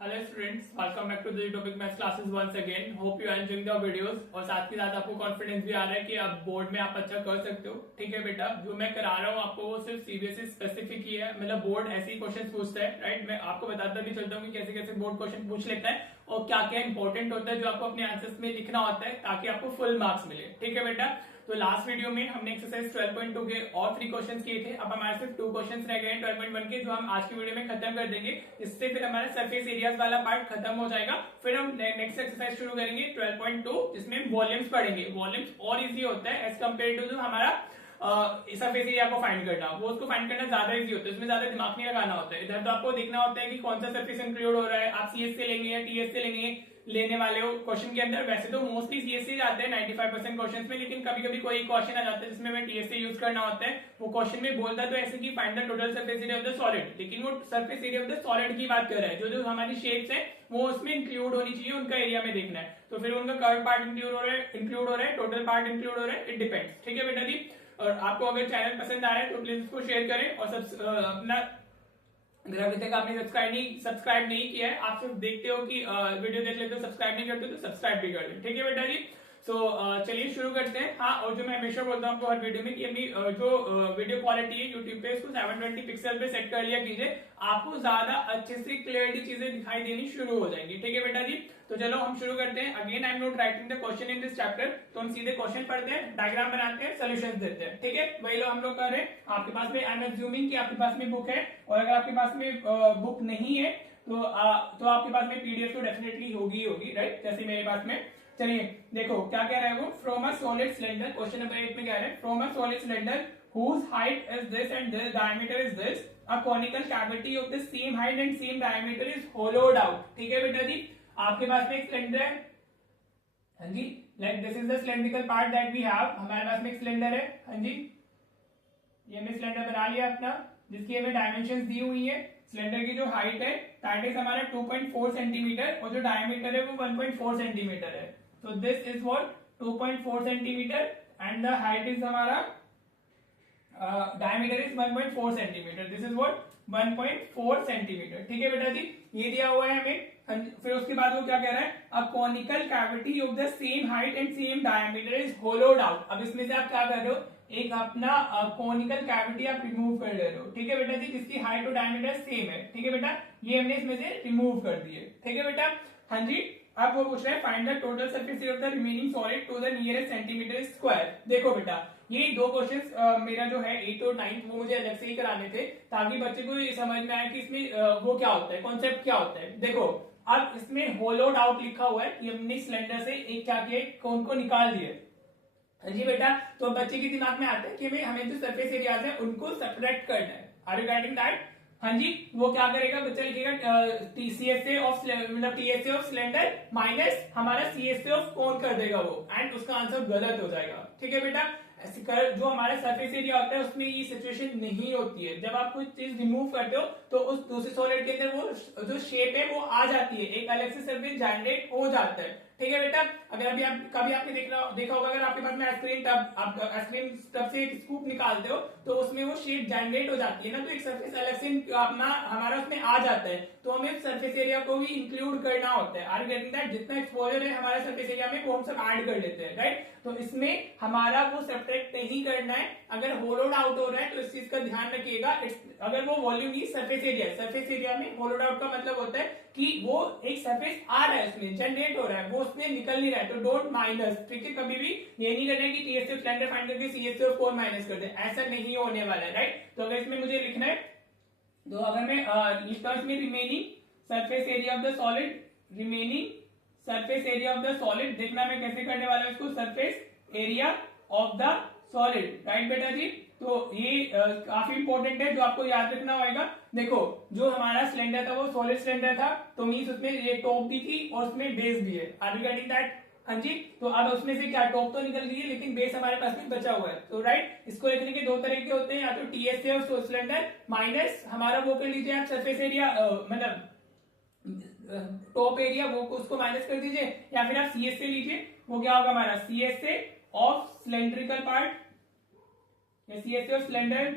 Hello students, welcome back to the topic maths classes once again. Hope you are enjoying the videos और साथ ही साथ आपको confidence भी आ रहा है कि आप बोर्ड में आप अच्छा कर सकते हो। ठीक है बेटा, जो मैं करा रहा हूँ आपको वो सिर्फ सीबीएसई स्पेसिफिक ही है, मतलब बोर्ड ऐसे ही क्वेश्चन पूछता है, राइट। मैं आपको बताता भी चलता हूँ कि कैसे कैसे बोर्ड क्वेश्चन पूछ लेता है और क्या क्या इंपॉर्टेंट होता है जो आपको अपने आंसर्स में लिखना होता है ताकि आपको फुल मार्क्स मिले। ठीक है बेटा, तो लास्ट वीडियो में हमने एक्सरसाइज 12.2 के और 3 क्वेश्चंस किए थे। अब हमारे सिर्फ 2 क्वेश्चंस रह गए हैं 12.1 के, जो हम आज की वीडियो में खत्म कर देंगे। इससे फिर हमारा सरफेस एरियाज वाला पार्ट खत्म हो जाएगा। फिर हम नेक्स्ट एक्सरसाइज शुरू करेंगे 12.2, जिसमें वॉल्यूम्स पढ़ेंगे। वॉल्यूम्स और इजी होता है एज कम्पेयर टू जो हमारा सरफेस एरिया को फाइंड करना, वो उसको फाइंड करना ज्यादा इजी होता है, उसमें ज्यादा दिमाग नहीं लगाना होता है। इधर तो आपको देखना होता है कि कौन सा सरफेस इंक्लूड हो रहा है, आप सीएस से लेंगे या टीएस से लेंगे लेने वाले हो क्वेश्चन के अंदर। वैसे तो मोस्टली सीएस से जाते हैं 95% क्वेश्चंस में, लेकिन कभी कभी कोई क्वेश्चन आ जाता है जिसमें मैं टीएस से यूज करना होता है। वो क्वेश्चन में बोलता है तो ऐसे कि find the total surface area of the solid, लेकिन वो surface area of the solid की बात कर रहा है। जो जो हमारी शेप्स है वो उसमें इंक्लूड होनी चाहिए, उनका एरिया में देखना है। तो फिर उनका कर्व पार्ट इंक्लूड हो रहा है, टोटल पार्ट इंक्लूड हो रहा है, इट डिपेंड्स। ठीक है बेटा जी, और आपको अगर चैनल पसंद आ रहा है तो प्लीज इसको शेयर करें और अपना, अगर अभी तक आपने सब्सक्राइब नहीं किया है, आप सिर्फ देखते हो कि वीडियो देख लेते हो, सब्सक्राइब नहीं करते तो सब्सक्राइब भी कर दें। ठीक है बेटा जी, सो चलिए शुरू करते हैं। हाँ, और जो मैं हमेशा बोलता हूँ आपको हर वीडियो में कि अपनी जो वीडियो क्वालिटी है यूट्यूब पे, उसको 720 पिक्सल पे सेट कर लिया कीजिए, आपको ज्यादा अच्छे से क्लियरली चीजें दिखाई देनी शुरू हो जाएंगी। ठीक है बेटा जी, तो चलो हम शुरू करते हैं। Again I am not writing the question in this chapter, तो हम सीधे क्वेश्चन पढ़ते हैं, डायग्राम बनाते हैं, सोल्यूशन देते हैं। ठीक है, वही लोग हम लोग कर रहे हैं। आपके पास में, आई एम अज्यूमिंग कि आपके पास में बुक है, और अगर आपके पास में बुक नहीं है तो आपके पास में पीडीएफ तो डेफिनेटली होगी, राइट, जैसे मेरे पास में। चलिए देखो क्या कह रहा है वो, from a solid cylinder, question number 8 में कह रहे हैं from a solid cylinder whose height is this and the diameter is this, a conical cavity of the same height and same diameter is hollowed out। ठीक है बेटा जी, आपके पास में एक सिलेंडर है, हाँ जी, like this is the cylindrical part that we have. हमारे पास में एक सिलेंडर है, हाँ जी, ये हमने सिलेंडर बना लिया अपना, जिसकी हमें डायमेंशंस दी हुई है। सिलेंडर की जो हाइट है, दैट इज हमारा 2.4 सेंटीमीटर, और जो डायमीटर है वो 1.4 सेंटीमीटर है। तो this is what 2.4 centimetre and the height is हमारा diameter is 1.4 centimetre. This is what 1.4 centimetre. ठीक है बेटा जी, ये दिया हुआ है हमें। फिर उसके बाद वो क्या कह रहा है, a conical cavity of the same height and same diameter is होलोड out. अब इसमें से आप क्या कर रहे हो, एक अपना कॉनिकल कैविटी आप रिमूव कर ले रहे हो। ठीक है बेटा जी, जिसकी हाइट और डायमीटर सेम है। ठीक है बेटा, ये हमने इसमें से रिमूव कर दिए। ठीक है बेटा, हाँ जी। अब वो पूछ रहे हैं find the total surface area of the remaining solid to the nearest centimetre square. देखो बेटा, ये दो क्वेश्चंस मेरा जो है 8th और 9th वो मुझे अलग से ही कराने थे, ताकि बच्चे को ये समझ में आए कि इसमें वो क्या होता है, कॉन्सेप्ट क्या होता है। देखो अब इसमें होलोड आउट लिखा हुआ है कि हमने सिलेंडर से एक क्या किया, कौन को निकाल दिए। जी बेटा, तो बच्चे के दिमाग में आता है कि हमें जो सरफेस एरियाज है उनको सेपरेट करना है। Are you getting that? हाँ जी, वो क्या करेगा, बच्चा लिखेगा टीसीएसए ऑफ, मतलब टीएसए ऑफ सिलेंडर माइनस हमारा सीएसए ऑफ कोन कर देगा वो, एंड उसका आंसर गलत हो जाएगा। ठीक है बेटा, ऐसे कर, जो हमारा सरफेस एरिया होता है उसमें ये सिचुएशन नहीं होती है। जब आप कोई चीज रिमूव करते हो तो उस दूसरे सॉलिड के अंदर वो जो शेप है वो आ जाती है, एक अलग से सरफेस जनरेट हो जाता है। ठीक है बेटा, अगर अभी आप कभी आपने देखा होगा, अगर आपके पास में आइसक्रीम टब, आप आइसक्रीम टब से एक स्कूप निकालते हो तो उसमें वो शेप जनरेट हो जाती है ना, तो एक सरफेस अलग से अपना हमारा उसमें आ जाता है। तो हमें सरफेस एरिया को भी इंक्लूड करना होता है। Are getting that? जितना एक्सपोजर है हमारे सरफेस एरिया में वो हम सब ऐड कर लेते हैं, राइट। तो इसमें हमारा वो सेपरेट नहीं करना है। अगर होलोड आउट हो रहा है तो इस चीज का ध्यान रखिएगा, अगर वो वॉल्यूम नहीं सरफेस एरिया, सरफेस एरिया में होलोड आउट का मतलब होता है कि वो एक सरफेस आ रहा है, उसमें जनरेट हो रहा है, वो उसमें निकल नहीं रहा है, तो डोंट माइनस। ठीक है, कभी भी ये नहीं करना है कि टीएसए ऑफ सिलेंडर फाइंड करके सीएसए ऑफ कोन माइनस कर दे, ऐसा नहीं होने वाला है, राइट। तो अगर इसमें मुझे लिखना है, तो अगर मैं लिखता हूं इसमें remaining surface area of the solid, remaining surface area of the solid, देखना मैं कैसे करने वाला हूं इसको, surface area of the solid, right बेटा जी। तो ये काफी इंपॉर्टेंट है, जो आपको याद रखना होगा। देखो जो हमारा सिलेंडर था वो सॉलिड सिलेंडर था, तो मींस उसमें ये टॉप भी थी और उसमें बेस भी है। Are you getting that? हाँ जी, तो अब उसमें से क्या टॉप तो निकल गई है, लेकिन बेस हमारे पास में बचा हुआ है। तो राइट, इसको लिखने के दो तरीके होते हैं, या तो टीएसए ऑफ सिलेंडर माइनस हमारा वो कर लीजिए आप सरफेस एरिया, मतलब टॉप एरिया, वो उसको माइनस कर दीजिए, या फिर आप सीएसए लीजिए, वो क्या होगा हमारा CSA of cylindrical part, CSA of cylinder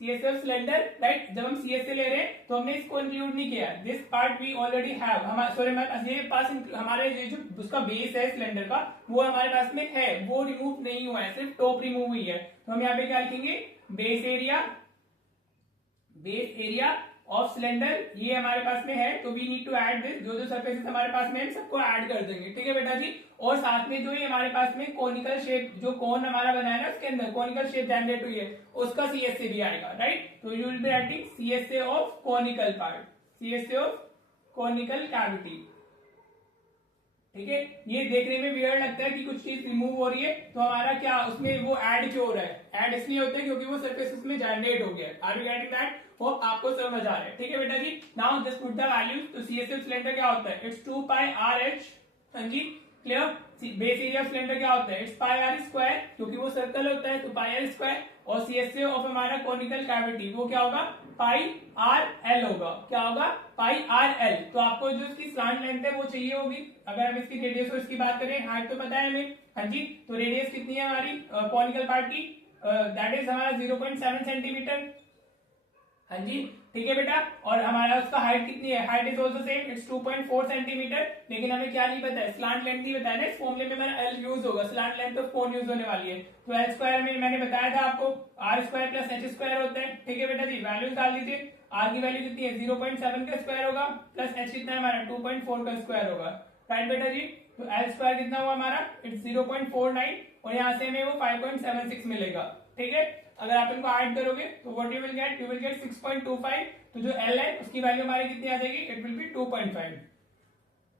CSA of cylinder, right. जब हम CSA ले रहे हैं तो हमने इसको इंक्लूड नहीं किया, this part we already have, हमारे पास हमारे जो उसका बेस है सिलेंडर का वो हमारे पास में है, वो रिमूव नहीं हुआ है, सिर्फ टॉप रिमूव हुई है। तो हम यहाँ पे क्या लिखेंगे, बेस एरिया ऑफ सिलेंडर, ये हमारे पास में है, तो we need to add this, जो जो सरफेसेस हमारे पास में है सबको ऐड कर देंगे, ठीक है बेटा जी। और साथ में जो ये हमारे पास में कोनिकल शेप, जो कोन हमारा बना है ना उसके अंदर कोनिकल शेप जनरेट हुई है, उसका CSA भी आएगा, राइट। तो you will be writing CSA of conical part, CSA of conical cavity, ठीक है। ये देखने में वियर्ड लगता है कि कुछ चीज रिमूव हो रही है, तो हमारा क्या उसमें वो ऐड क्यों हो रहा है, ऐड इसलिए होता है क्योंकि वो सरफेस उसमें जनरेट हो गया। Are we getting that? वो आपको समझ आ रहा है, ठीक है बेटा जी। Now just put the values. तो CSA सिलेंडर क्या होता है, इट्स 2 पाई RH, हाँ जी clear. Base area of cylinder क्या होता है, इट्स पाई R स्क्वायर, क्योंकि वो सर्कल होता है तो पाई R स्क्वायर। और CSA ऑफ हमारा कोनिकल कैविटी वो क्या होगा, पाई RL होगा, क्या होगा, पाई RL। तो आपको जो इसकी स्लांट लेंथ है वो चाहिए होगी। अगर हम इसकी रेडियस और इसकी बात करें, हाइट तो पता है हमें, हाँ जी। तो रेडियस कितनी है हमारी कोनिकल पार्ट की, दैट इज हमारा 0.7 सेंटीमीटर, हाँ जी ठीक है बेटा। और हमारा उसका हाइट कितनी है, height is also same, it's 2.4 centimetre. लेकिन हमें क्या नहीं पता है, स्लांट लेंथ नहीं बताया ना, इस फॉर्मूले में हमारा L यूज होगा, slant length of cone use होने वाली है। तो L स्क्वायर में मैंने बताया था आपको R square plus H square होता है, ठीक है बेटा जी। वैल्यूज डाल दीजिए, R की वैल्यू कितनी है 0.7 का स्क्वायर होगा, प्लस H कितना है हमारा 2.4 का स्क्वायर होगा, राइट बेटा जी। तो L स्क्वायर कितना हुआ हमारा, इट्स 0.49, और यहाँ से हमें वो 5.76 मिलेगा, ठीक है। अगर आप इनको ऐड करोगे तो व्हाट यू विल गेट 6.25। तो जो L है उसकी वैल्यू हमारी कितनी आ जाएगी, इट विल बी 2.5,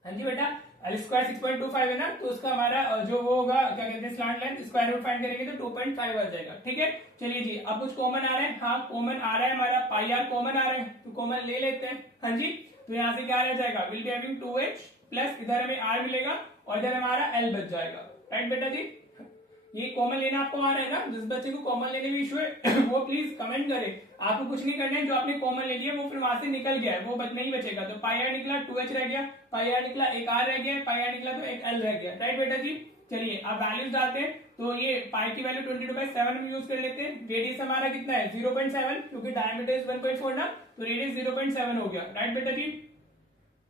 हाँ जी बेटा। L स्क्वायर 6.25 है ना, तो उसका हमारा जो वो होगा क्या कहते हैं slant length, square root find करेंगे तो 2.5 आ जाएगा, ठीक है। चलिए जी, अब कुछ कॉमन आ रहा है, हाँ कॉमन आ रहा है हमारा पाई R कॉमन आ रहा है, तो कॉमन ले लेते हैं, हाँ जी। तो यहाँ से क्या रह जाएगा, will be having 2H plus इधर हमें R मिलेगा और इधर हमारा L बच जाएगा, राइट बेटा जी। ये कॉमन लेना आपको आ रहा है ना, जिस बच्चे को कॉमन लेने में इशू है वो प्लीज कमेंट करे। आपको कुछ नहीं करना है, जो आपने कॉमन ले लिया वो फिर वहां से निकल गया है, वो नहीं बचेगा। तो पाई R निकला, 2H रह गया, पाई R निकला, एक R रह गया, पाई R निकला तो एक L रह गया, राइट बेटा जी। चलिए आप वैल्यूज डालते हैं, तो ये पाई की वैल्यू 22/7 में यूज कर लेते हैं। रेडियस हमारा कितना है 0.7, क्योंकि डायमीटर इज 1.4 ना, तो रेडियस 0.7 हो गया, राइट बेटा जी।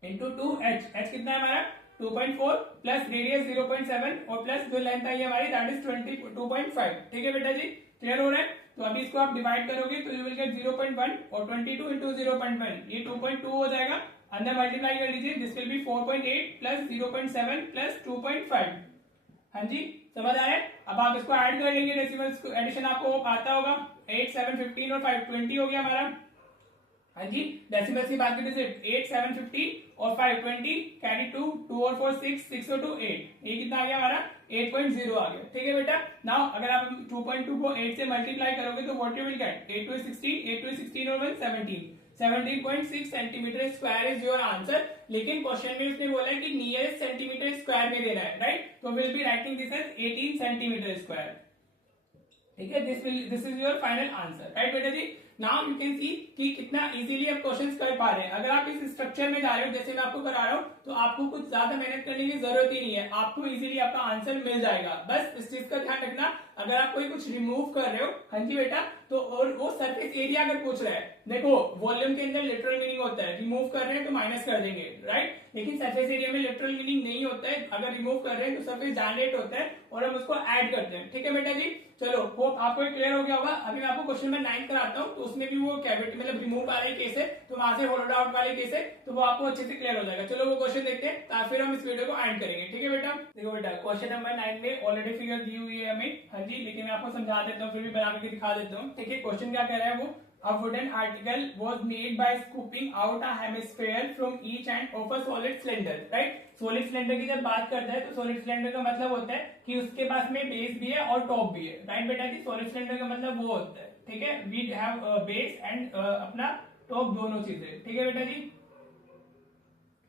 इंटू 2H, H कितना है हमारा 2.4 प्लस रेडियस 0.7 और प्लस जो लेंथ आई हमारी दैट इज 22.5, ठीक है बेटा जी, क्लियर हो रहा है। तो अभी इसको आप डिवाइड करोगे तो यू विल गेट 0.1 और 22 इंटू 0.1 ये 2.2 हो जाएगा, अंदर मल्टीप्लाई कर लीजिए, this will be 4.8 plus 0.7 plus 2.5, हाँ जी समझ आ रहा है। अब आप इसको ऐड कर लेंगे, डेसिमल्स को एडिशन आपको आता होगा, 8 7 15 और 5 20 हो गया हमारा, हाँ जी। डेसिमल्स की बात करते 8 7 50 और 5 20, कैरी 2 और 4 6 6 और 2 8, ये कितना आ गया हमारा 8.0 आ गया, ठीक है बेटा। नाउ अगर आप 2.2 को 8 से मल्टीप्लाई करोगे तो व्हाट यू विल गेट 8 2 16, 8 2 16 और 1 17, 17.6 centimetre square is your answer. लेकिन क्वेश्चन में उसने बोला है कि नियरेस्ट सेंटीमीटर स्क्वायर में देना है, राइट। तो will be writing this as 18 centimetre square, ठीक है। This is your final answer, right बेटा जी। नाउ यू कैन सी कि कितना इजीली आप क्वेश्चंस कर पा रहे हैं। अगर आप इस स्ट्रक्चर में जा रहे हो जैसे मैं आपको करा रहा हूँ, तो आपको कुछ ज्यादा मेहनत करने की जरूरत ही नहीं है, आपको इजीली आपका आंसर मिल जाएगा। बस इस चीज का ध्यान रखना, अगर आप कोई कुछ रिमूव कर रहे हो, हाँ जी बेटा, तो और वो सरफेस एरिया अगर पूछ रहा है, देखो वॉल्यूम के अंदर लिटरल मीनिंग होता है, रिमूव कर रहे हैं तो माइनस कर देंगे, राइट। लेकिन सरफेस एरिया में लिटरल मीनिंग नहीं होता है, अगर रिमूव कर रहे हैं तो सरफेस जनरेट होता है और हम उसको ऐड करते हैं, ठीक है बेटा जी। चलो होप आपको क्लियर हो गया होगा। अभी मैं आपको क्वेश्चन नंबर 9 कराता हूँ, तो उसमें भी वो कैविटी मतलब रिमूव वाले केस है, तो वहां से होल्ड आउट वाले केस है, तो वो आपको अच्छे से क्लियर हो जाएगा। चलो वो क्वेश्चन देखते हैं, फिर हम इस वीडियो को एंड करेंगे, ठीक है बेटा। देखो बेटा क्वेश्चन नंबर 9 में ऑलरेडी फिगर दी हुई है हमें, हाँ जी, लेकिन मैं आपको समझा देता हूँ, फिर भी बना के दिखा देता हूँ, ठीक है। क्वेश्चन क्या कह रहा है वो, a wooden article was made by scooping out a hemisphere from each end of a solid cylinder, right। solid cylinder की जब बात करता है तो solid cylinder का मतलब होता है कि उसके पास में बेस भी है और टॉप भी है, राइट बेटा जी। solid cylinder का मतलब वो होता है, ठीक है, we have बेस एंड अपना टॉप दोनों चीजें, ठीक है बेटा जी।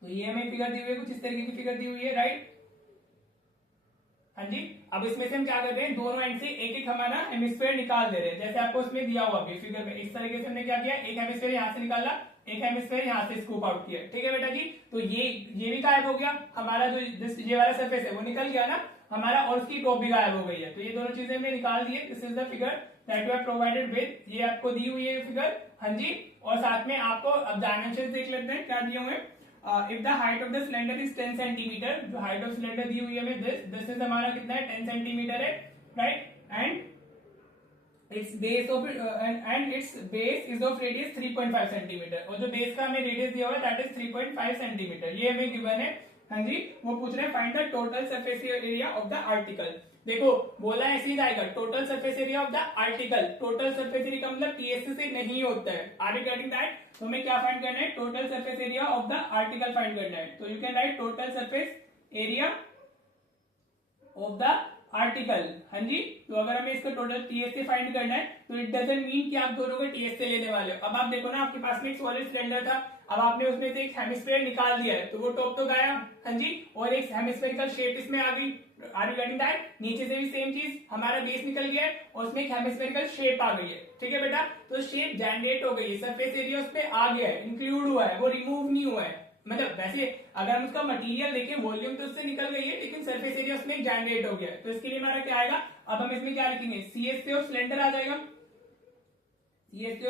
तो ये हमें फिगर दी हुई है, कुछ इस तरीके की फिगर दी हुई है, राइट, हाँ जी। अब इसमें से हम क्या कर रहे हैं, दोनों एंड से एक एक हमारा हेमिस्फीयर निकाल दे रहे हैं, जैसे आपको इसमें दिया हुआ है फिगर में। इस तरीके से हमने क्या किया, एक हेमिस्फीयर यहाँ से निकाला, एक हेमिस्फीयर यहाँ से स्कूप आउट किया, ठीक है बेटा जी। तो ये भी गायब हो गया हमारा, जो ये वाला सरफेस है वो निकल गया ना हमारा, और उसकी टॉप भी गायब हो गई है, तो ये दोनों चीजें हमने निकाल दी है। This is the figure that you have provided with, ये आपको दी हुई है फिगर, हाँ जी। और साथ में आपको अब डायमेंशन देख लेते हैं क्या दिए हुए हैं। If the height of the cylinder is 10 centimetre, जो हाइट ऑफ सिलेंडर दी हुई है हमें दिस इज हमारा कितना है 10 सेंटीमीटर है, right. And its base of and its base is of radius 3.5 centimetre, और जो बेस का हमें रेडियस दिया हुआ है दैट इज 3.5 सेंटीमीटर, ये हमें गिवन है, हाँ जी। वो पूछ रहे हैं find the total surface area of the article. देखो बोला ऐसे ही जाएगा, total surface area of the article, total surface area का मतलब टीएस से नहीं होता है, आर यू गेटिंग दैट। तो हमें क्या फाइंड करना है, total surface area of the article find करना है। तो you can write total surface area of the article, हाँ जी। तो अगर हमें इसका टोटल टीएस से फाइंड करना है तो इट डजंट मीन कि आप दोनों को टीएस से लेने वाले हो। अब आप देखो ना, आपके पास में एक सॉलिड सिलेंडर था, अब आपने उसमें से एक हेमिस्फीयर निकाल दिया है, तो वो टॉप तो गया, हाँ जी, और एक हेमिस्फेरिकल शेप इसमें आ गई, आर यू गेटिंग दैट। नीचे से भी सेम चीज, हमारा बेस निकल गया है और उसमें एक हेमिस्फेरिकल शेप आ गई है, ठीक है बेटा। तो शेप जनरेट हो गई है, सरफेस एरिया उसमें आ गया है, इंक्लूड हुआ है, वो रिमूव नहीं हुआ है। मतलब वैसे अगर हम उसका मटेरियल देखें, वॉल्यूम तो उससे निकल गई है, लेकिन सरफेस एरिया उसमें जनरेट हो गया है। तो इसके लिए हमारा क्या आएगा, अब हम इसमें क्या लिखेंगे, सीएस से सिलेंडर आ जाएगा, सीएस से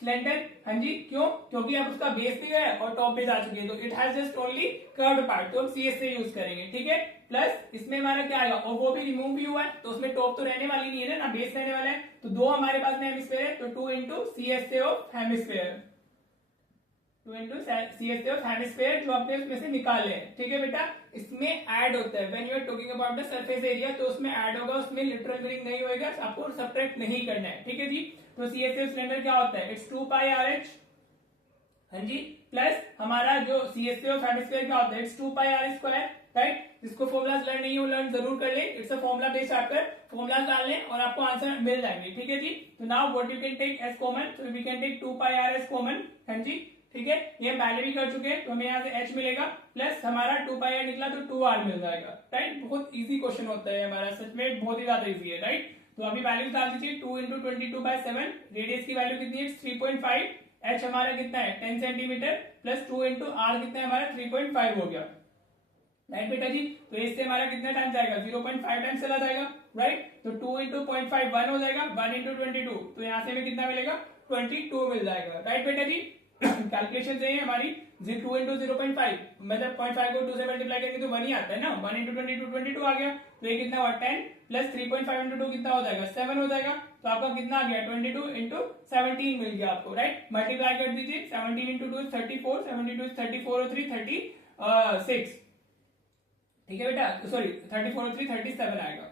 सिलेंडर, हाँ जी। क्यों, क्योंकि अब उसका बेस भी है और टॉप बेस आ चुकी है, तो it has just only curved part, तो हम सीएस से यूज करेंगे, ठीक है। प्लस इसमें हमारा क्या आएगा, और वो भी रिमूव भी हुआ है, तो उसमें टॉप तो रहने वाली नहीं है ना, बेस रहने वाला है। तो दो हमारे पास में हेमिस्फीयर है, तो 2 इंटू सीएस से hemisphere, 2 into CS of hemisphere जो आपने उसमें से निकाले हैं, ठीक है बेटा। इसमें ऐड होता है when you are talking about the surface area, तो उसमें ऐड होगा, उसमें लिटरल मीनिंग नहीं होगा, आपको सब्ट्रैक्ट नहीं करना है, ठीक है जी। तो सीएस ऑफ सिलेंडर क्या होता है, इट्स 2 पाई आर एच, हाँ जी, प्लस हमारा जो सीएस ऑफ हेमिस्फीयर क्या होता है, it's 2 pi r square, right. जिसको फॉर्मुलाज लर्न नहीं हो लर्न जरूर कर ले, it's a formula based chapter, formulas डाल लें और आपको आंसर मिल जाएंगे, ठीक है जी। तो now what you can take as common, so we can take 2 pi r as common, हाँ जी, ठीक है। ये हम पहले भी कर चुके हैं, तो हमें यहाँ से h मिलेगा, प्लस हमारा 2 पाई आर निकला तो 2r मिल जाएगा, राइट। बहुत इजी क्वेश्चन होता है हमारा, सच में बहुत ही ज्यादा इजी है, राइट। तो अभी वैल्यूज डाल दीजिए, 2 इंटू 22/7, रेडियस की वैल्यू कितनी है 3.5, h हमारा कितना है 10 सेंटीमीटर, प्लस 2 इंटू आर कितना है हमारा 3.5 हो गया, राइट बेटा जी। तो इससे हमारा कितना टाइम जाएगा, 0.5 टाइम चला जाएगा, राइट। तो 2 इंटू 0.5 1 हो जाएगा, 1 इंटू 22, तो यहाँ से हमें कितना मिलेगा 22 मिल जाएगा, राइट बेटा जी। कैलकुलेशन चाहिए हमारी 2 इंटू 0.5, मतलब 0.5 को 2 से मल्टीप्लाई करेंगे तो 1 ही आता है ना, 1 इंटू 22 आ गया, तो ये कितना हुआ 10, प्लस 3.5 इंटू 2 कितना हो जाएगा 7 हो जाएगा, तो आपका कितना आ गया 22 इंटू 17 मिल गया आपको, राइट। मल्टीप्लाई कर दीजिए, 17 इंटू 2 34, 72 34 और 3 36, ठीक है बेटा, सॉरी 34 और 3 37 आएगा,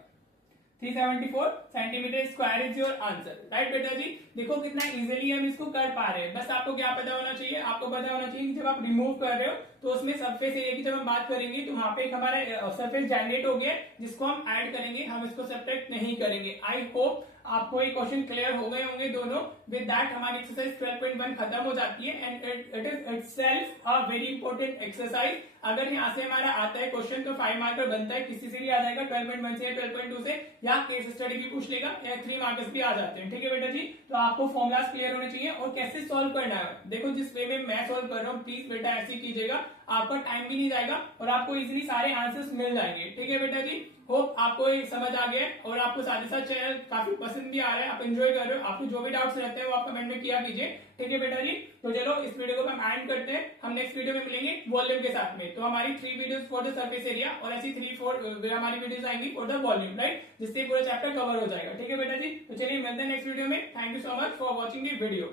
374 centimetre square is your answer, right बेटा जी। देखो कितना इजीली हम इसको कर पा रहे हैं, बस आपको क्या पता होना चाहिए, आपको पता होना चाहिए कि जब आप रिमूव कर रहे हो तो उसमें सरफेस एरिया की जब हम बात करेंगे तो वहां पे एक हमारा सरफेस जनरेट हो गया जिसको हम ऐड करेंगे, हम इसको सब्ट्रैक्ट नहीं करेंगे। आई होप आपको ये क्वेश्चन क्लियर हो गए होंगे दोनों। विद दैट हमारी एक्सरसाइज 12.1 खत्म हो जाती है and it is itself a very important exercise. अगर यहाँ से हमारा आता है क्वेश्चन तो 5 मार्कर बनता है, किसी से भी आ जाएगा 12.1 से या 12.2 से, या केस स्टडी भी पूछ लेगा, या 3 मार्क्स भी आ जाते हैं, ठीक है बेटा जी। तो आपको फॉर्मुलाज क्लियर होने चाहिए और कैसे सॉल्व करना है। देखो जिस वे में मैं सॉल्व कर रहा हूँ प्लीज बेटा ऐसे कीजिएगा, आपका टाइम भी नहीं जाएगा और आपको इजीली सारे आंसर्स मिल जाएंगे, ठीक है बेटा जी। होप आपको ये समझ आ गया और आपको साथ ही साथ चैनल काफी पसंद भी आ रहा है, आप एंजॉय कर रहे हो। आपको जो भी डाउट्स रहते हैं वो आप कमेंट में किया कीजिए, ठीक है बेटा जी। तो चलो इस वीडियो को हम एंड करते हैं, हम नेक्स्ट वीडियो में मिलेंगे वॉल्यूम के साथ में। तो हमारी 3 videos for the surface area और ऐसी 3-4 हमारी वीडियोस आएंगी फॉर द वॉल्यूम, राइट, जिससे पूरा चैप्टर कवर हो जाएगा, ठीक है बेटा जी। तो चलिए मिलते हैं नेक्स्ट वीडियो में। Thank you so much for watching the video.